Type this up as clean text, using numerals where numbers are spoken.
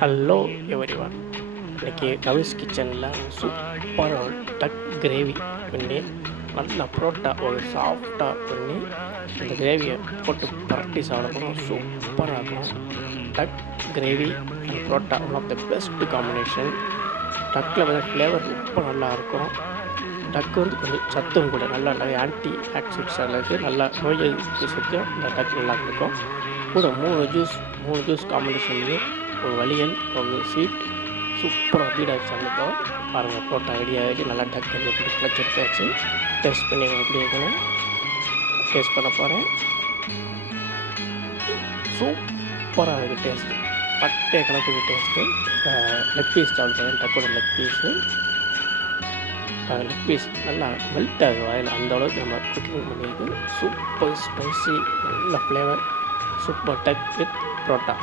Hello everyone. இன்னைக்கு ரவிஸ் கிச்சனில் சூப்பராக டக் கிரேவி பண்ணி நல்லா புரோட்டா ஒரு சாஃப்டாக பண்ணி அந்த கிரேவியை போட்டு பரட்டி சாப்பிடணும். சூப்பராக இருக்கும். Duck gravy and parotta one of the best combination. டக்கில் வந்து ஃப்ளேவர் ரொம்ப நல்லாயிருக்கும். டக்கு வந்து கொஞ்சம் சத்தும் கூட நல்லா நிறைய ஆன்டி ஆக்சிடென்ட்ஸ் அளவுக்கு நல்லா நோய் எதிர்ப்புக்கு இந்த டக் நல்லா இருக்கும். கூட மூணு ஜூஸ் காம்பினேஷன்லேயும் ஒரு வழியல் ஒரு ஸ்வீட் சூப்பராக பீடாக சாப்பிட்டோம். பாருங்கள், புரோட்டா ரெடி ஆகிடுச்சு. நல்லா டக் போட்டு கிளச்சி எடுத்தாச்சு. டேஸ்ட் பண்ணி எப்படி இருக்குன்னு டேஸ்ட் பண்ண போகிறேன். சூப்பராக இருக்குது டேஸ்ட்டு. பட்டை கலப்புக்கு டேஸ்ட்டு. லெக் பீஸ் சாப்பிட்டேன். டக்கோட லெக் பீஸ் நல்லா மெல்ட் ஆகுது வாயில். அந்த அளவுக்கு நம்ம குக்கிங் பண்ணியிருக்கு. சூப்பர் ஸ்பைசி நல்ல flavour. Super duck with parotta.